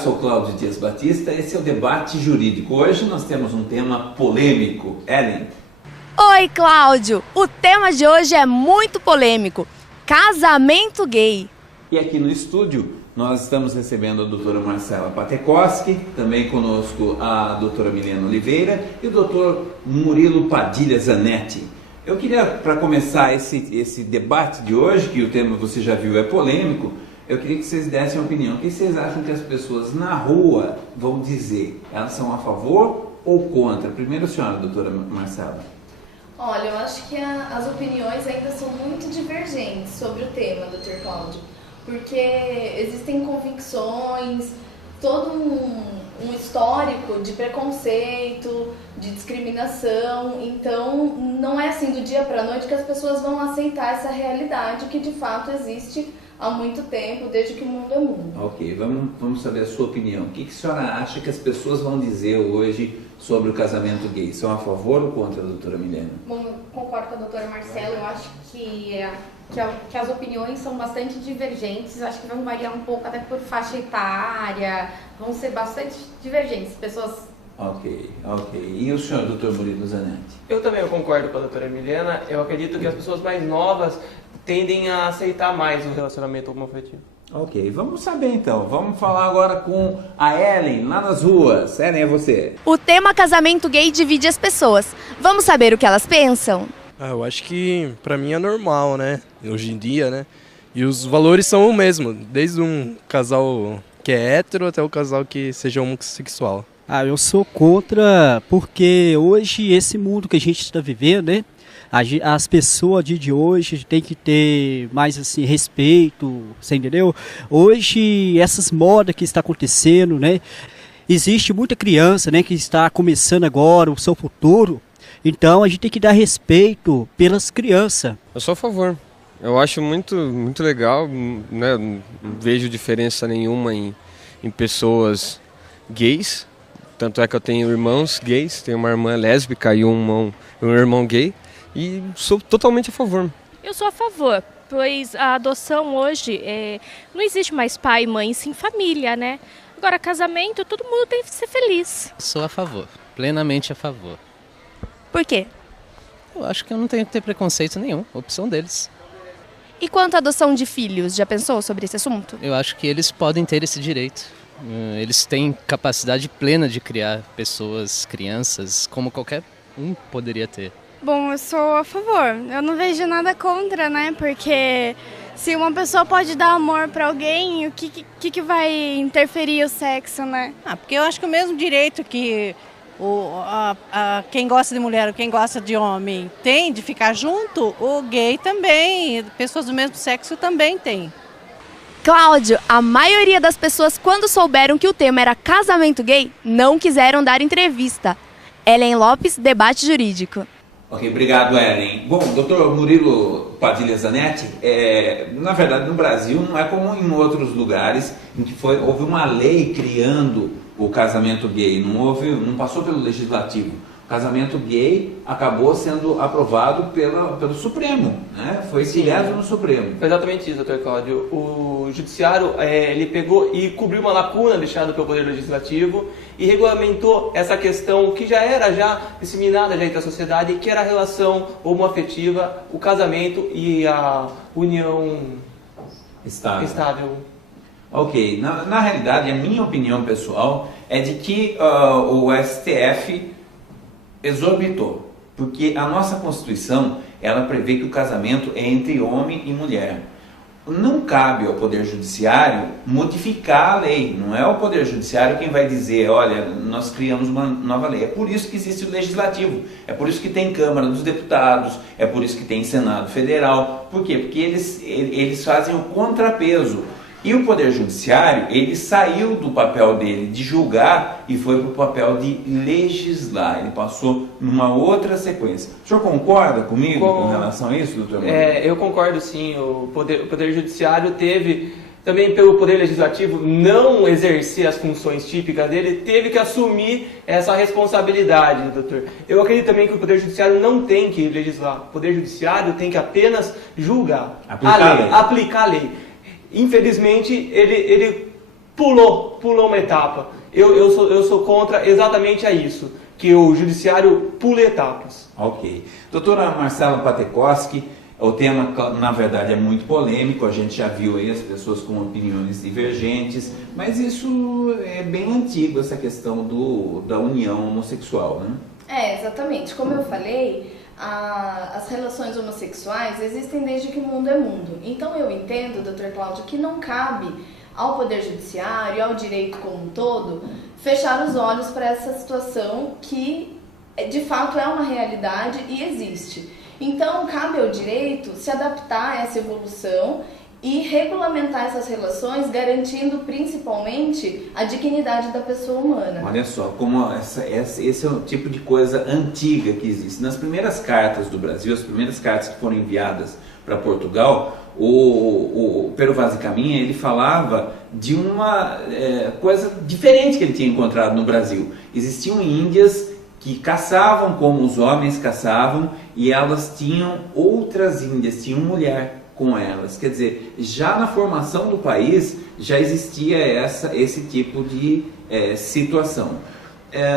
sou Cláudio Dias Batista, esse é o Debate Jurídico. Hoje nós temos um tema polêmico. Ellen. Oi, Cláudio! O tema de hoje é muito polêmico: casamento gay. E aqui no estúdio nós estamos recebendo a doutora Marcela Patekoski, também conosco a doutora Milena Oliveira e o doutor Murilo Padilha Zanetti. Eu queria, para começar esse debate de hoje, que o tema você já viu é polêmico, eu queria que vocês dessem uma opinião. O que vocês acham que as pessoas na rua vão dizer? Elas são a favor ou contra? Primeiro a senhora, doutora Marcela. Olha, eu acho que as opiniões ainda são muito divergentes sobre o tema, Dr. Cláudio, porque existem convicções, todo um histórico de preconceito, de discriminação, então não é assim do dia para a noite que as pessoas vão aceitar essa realidade que de fato existe há muito tempo, desde que o mundo é mundo. Ok, vamos saber a sua opinião. O que a senhora acha que as pessoas vão dizer hoje sobre o casamento gay? São a favor ou contra, doutora Milena? Bom, eu concordo com a doutora Marcela, eu acho que as opiniões são bastante divergentes, acho que vão variar um pouco até por faixa etária, vão ser bastante divergentes, pessoas... Ok. E o senhor, doutor Murilo Zanetti? Eu também concordo com a doutora Milena, eu acredito que as pessoas mais novas tendem a aceitar mais o relacionamento homoafetivo. Ok, vamos saber então. Vamos falar agora com a Ellen, lá nas ruas. Ellen, é você. O tema casamento gay divide as pessoas. Vamos saber o que elas pensam? Eu acho que pra mim é normal, né? Hoje em dia, né? E os valores são o mesmo, desde um casal que é hétero até o casal que seja homossexual. Eu sou contra, porque hoje esse mundo que a gente está vivendo, né? As pessoas de hoje têm que ter mais assim respeito, você entendeu? Hoje essas modas que está acontecendo, né? Existe muita criança, né, que está começando agora o seu futuro. Então a gente tem que dar respeito pelas crianças. Eu sou a favor. Eu acho muito legal, né? Não vejo diferença nenhuma em pessoas gays. Tanto é que eu tenho irmãos gays, tenho uma irmã lésbica e um irmão gay. E sou totalmente a favor. Eu sou a favor, pois a adoção hoje não existe mais pai e mãe, sim família, né? Agora, casamento, todo mundo tem que ser feliz. Sou a favor, plenamente a favor. Por quê? Eu acho que eu não tenho que ter preconceito nenhum, opção deles. E quanto à adoção de filhos, já pensou sobre esse assunto? Eu acho que eles podem ter esse direito. Eles têm capacidade plena de criar pessoas, crianças, como qualquer um poderia ter. Bom, eu sou a favor. Eu não vejo nada contra, né? Porque se uma pessoa pode dar amor para alguém, o que vai interferir o sexo, né? Porque eu acho que o mesmo direito que quem gosta de mulher ou quem gosta de homem tem de ficar junto, o gay também, pessoas do mesmo sexo também tem. Cláudio, a maioria das pessoas, quando souberam que o tema era casamento gay, não quiseram dar entrevista. Ellen Lopes, Debate Jurídico. Ok, obrigado, Ellen. Bom, doutor Murilo Padilha Zanetti, na verdade no Brasil não é como em outros lugares em que houve uma lei criando o casamento gay, não passou pelo legislativo. O casamento gay acabou sendo aprovado pelo Supremo, né? Foi direto no Supremo. Foi exatamente isso, doutor Cláudio. O judiciário ele pegou e cobriu uma lacuna deixada pelo Poder Legislativo e regulamentou essa questão que já era disseminada entre a sociedade, que era a relação homoafetiva, o casamento e a união estável. Ok, na realidade a minha opinião pessoal é de que o STF exorbitou, porque a nossa Constituição ela prevê que o casamento é entre homem e mulher. Não cabe ao Poder Judiciário modificar a lei, não é o Poder Judiciário quem vai dizer, olha, nós criamos uma nova lei. É por isso que existe o Legislativo, é por isso que tem Câmara dos Deputados, é por isso que tem Senado Federal. Por quê? Porque eles fazem o contrapeso. E o Poder Judiciário, ele saiu do papel dele de julgar e foi para o papel de legislar. Ele passou numa outra sequência. O senhor concorda comigo com relação a isso, doutor? Eu concordo sim. O Poder Judiciário teve, também pelo Poder Legislativo, não exercer as funções típicas dele, teve que assumir essa responsabilidade, doutor. Eu acredito também que o Poder Judiciário não tem que legislar. O Poder Judiciário tem que apenas julgar, aplicar a lei. Infelizmente, ele pulou uma etapa. Eu sou contra exatamente a isso, que o judiciário pule etapas. Ok. Doutora Marcela Patekoski, o tema, na verdade, é muito polêmico, a gente já viu aí as pessoas com opiniões divergentes, mas isso é bem antigo, essa questão da união homossexual, né? Exatamente. Como eu falei, as relações homossexuais existem desde que o mundo é mundo. Então eu entendo, Dr. Cláudio, que não cabe ao Poder Judiciário e ao direito como um todo fechar os olhos para essa situação que de fato é uma realidade e existe. Então cabe ao direito se adaptar a essa evolução e regulamentar essas relações, garantindo principalmente a dignidade da pessoa humana. Olha só, como esse é o tipo de coisa antiga que existe. Nas primeiras cartas do Brasil, as primeiras cartas que foram enviadas para Portugal, o Pero Vaz e Caminha, ele falava de uma coisa diferente que ele tinha encontrado no Brasil. Existiam índias que caçavam como os homens caçavam e elas tinham outras índias, tinham mulher com elas. Quer dizer, já na formação do país já existia esse tipo de situação.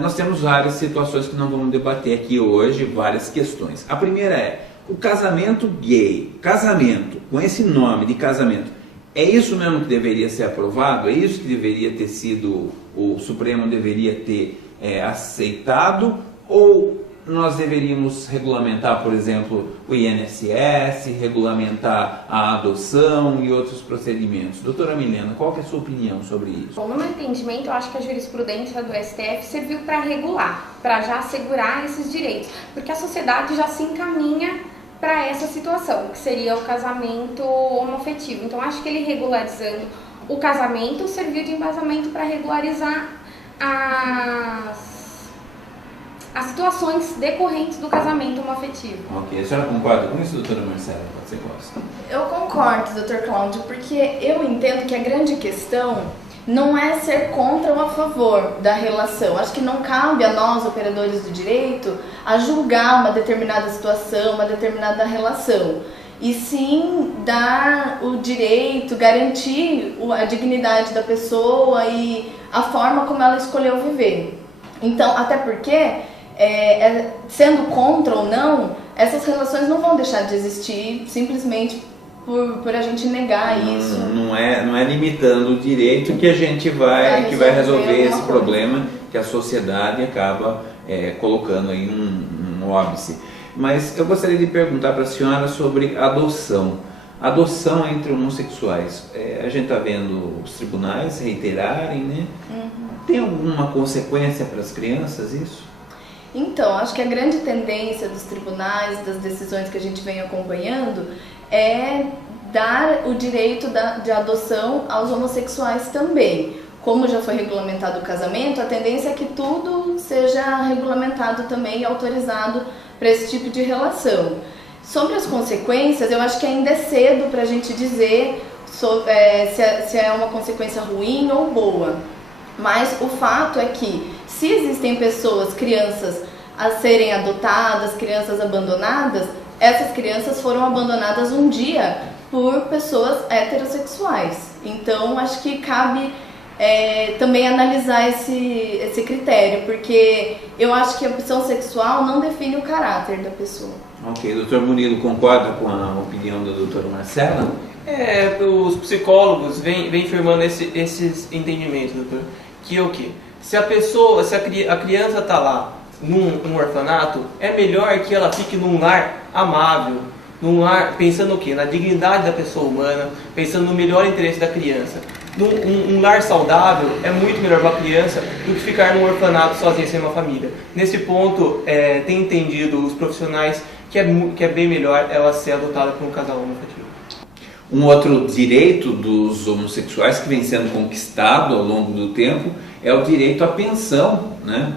Nós temos várias situações que não vamos debater aqui hoje, várias questões. A primeira é o casamento gay. Casamento, com esse nome de casamento, é isso mesmo que deveria ser aprovado? É isso que deveria ter sido, o Supremo deveria ter aceitado? Ou nós deveríamos regulamentar, por exemplo, o INSS, regulamentar a adoção e outros procedimentos? Doutora Milena, qual que é a sua opinião sobre isso? Bom, no meu entendimento, eu acho que a jurisprudência do STF serviu para regular, para já assegurar esses direitos, porque a sociedade já se encaminha para essa situação, que seria o casamento homoafetivo. Então, acho que ele regularizando o casamento serviu de embasamento para regularizar as situações decorrentes do casamento homoafetivo. Ok, a senhora concorda com isso, doutora Marcela? Você gosta? Eu concordo, Dr. Cláudio, porque eu entendo que a grande questão não é ser contra ou a favor da relação. Acho que não cabe a nós, operadores do direito, a julgar uma determinada situação, uma determinada relação. E sim dar o direito, garantir a dignidade da pessoa e a forma como ela escolheu viver. Então, até porque, sendo contra ou não, essas relações não vão deixar de existir simplesmente por a gente negar isso. Não é limitando o direito que a gente vai resolver esse problema que a sociedade acaba colocando aí um óbice. Mas eu gostaria de perguntar para a senhora sobre adoção. Adoção entre homossexuais. A gente está vendo os tribunais reiterarem, né? Uhum. Tem alguma consequência para as crianças isso? Então, acho que a grande tendência dos tribunais, das decisões que a gente vem acompanhando, é dar o direito de adoção aos homossexuais também. Como já foi regulamentado o casamento, a tendência é que tudo seja regulamentado também e autorizado para esse tipo de relação. Sobre as consequências, eu acho que ainda é cedo para a gente dizer se é uma consequência ruim ou boa. Mas o fato é que, se existem pessoas, crianças, a serem adotadas, crianças abandonadas, essas crianças foram abandonadas um dia por pessoas heterossexuais. Então, acho que cabe também analisar esse critério, porque eu acho que a opção sexual não define o caráter da pessoa. Ok, doutor Murilo, concorda com a opinião da doutora Marcela? Os psicólogos vêm firmando esses entendimentos, doutor, que é o quê? Se a criança está lá num orfanato, é melhor que ela fique num lar amável, num lar pensando o quê? Na dignidade da pessoa humana, pensando no melhor interesse da criança. Um lar saudável é muito melhor para a criança do que ficar num orfanato sozinha sem uma família. Nesse ponto, tem entendido os profissionais que é bem melhor ela ser adotada por um casal homoafetivo. Um outro direito dos homossexuais que vem sendo conquistado ao longo do tempo é o direito à pensão, né?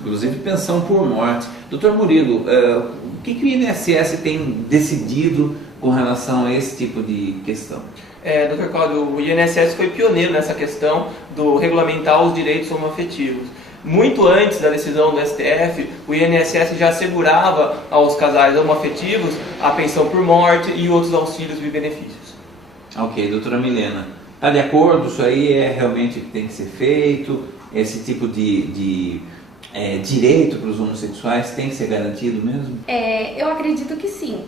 Inclusive pensão por morte. Doutor Murilo, o que o INSS tem decidido com relação a esse tipo de questão? Dr. Cláudio, o INSS foi pioneiro nessa questão do regulamentar os direitos homoafetivos. Muito antes da decisão do STF, o INSS já assegurava aos casais homoafetivos a pensão por morte e outros auxílios e benefícios. Ok, doutora Milena, Está de acordo? Isso aí é realmente o que tem que ser feito? Esse tipo de direito para os homossexuais tem que ser garantido mesmo? Eu acredito que sim.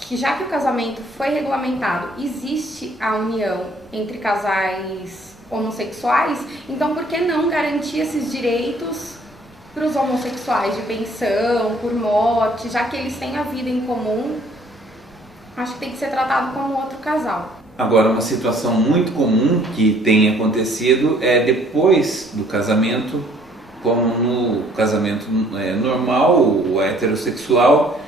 Que já que o casamento foi regulamentado, existe a união entre casais homossexuais, então por que não garantir esses direitos para os homossexuais de pensão, por morte, já que eles têm a vida em comum? Acho que tem que ser tratado como outro casal. Agora, uma situação muito comum que tem acontecido é depois do casamento, como no casamento normal, o heterossexual,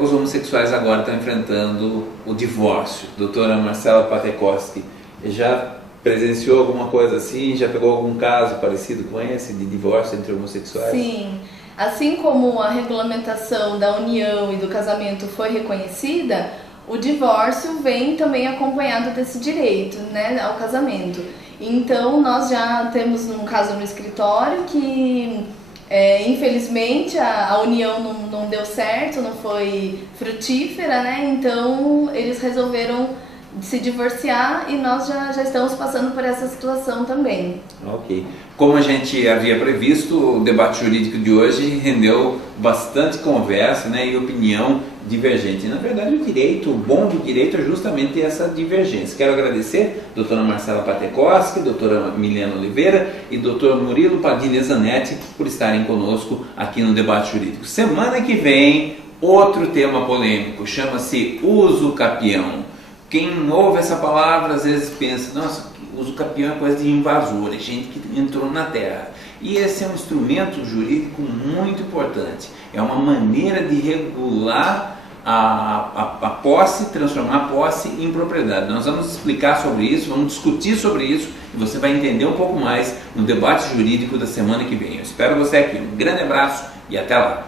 os homossexuais agora estão enfrentando o divórcio. Doutora Marcela Patekoski, já presenciou alguma coisa assim? Já pegou algum caso parecido com esse de divórcio entre homossexuais? Sim. Assim como a regulamentação da união e do casamento foi reconhecida, o divórcio vem também acompanhado desse direito, né, ao casamento. Então, nós já temos um caso no escritório que, infelizmente, a união não deu certo, não foi frutífera, né? Então, eles resolveram se divorciar e nós já estamos passando por essa situação também. Ok. Como a gente havia previsto, o debate jurídico de hoje rendeu bastante conversa, né, e opinião divergente. Na verdade, o bom do direito é justamente essa divergência. Quero agradecer a doutora Marcela Patekoski, doutora Milena Oliveira e doutor Murilo Padilha Zanetti por estarem conosco aqui no debate jurídico. Semana que vem, outro tema polêmico, chama-se uso capião. Quem ouve essa palavra às vezes pensa, nossa, uso capião é coisa de invasor, é gente que entrou na terra. E esse é um instrumento jurídico muito importante. É uma maneira de regular a posse, transformar a posse em propriedade. Nós vamos explicar sobre isso, vamos discutir sobre isso e você vai entender um pouco mais no debate jurídico da semana que vem. Eu espero você aqui. Um grande abraço e até lá.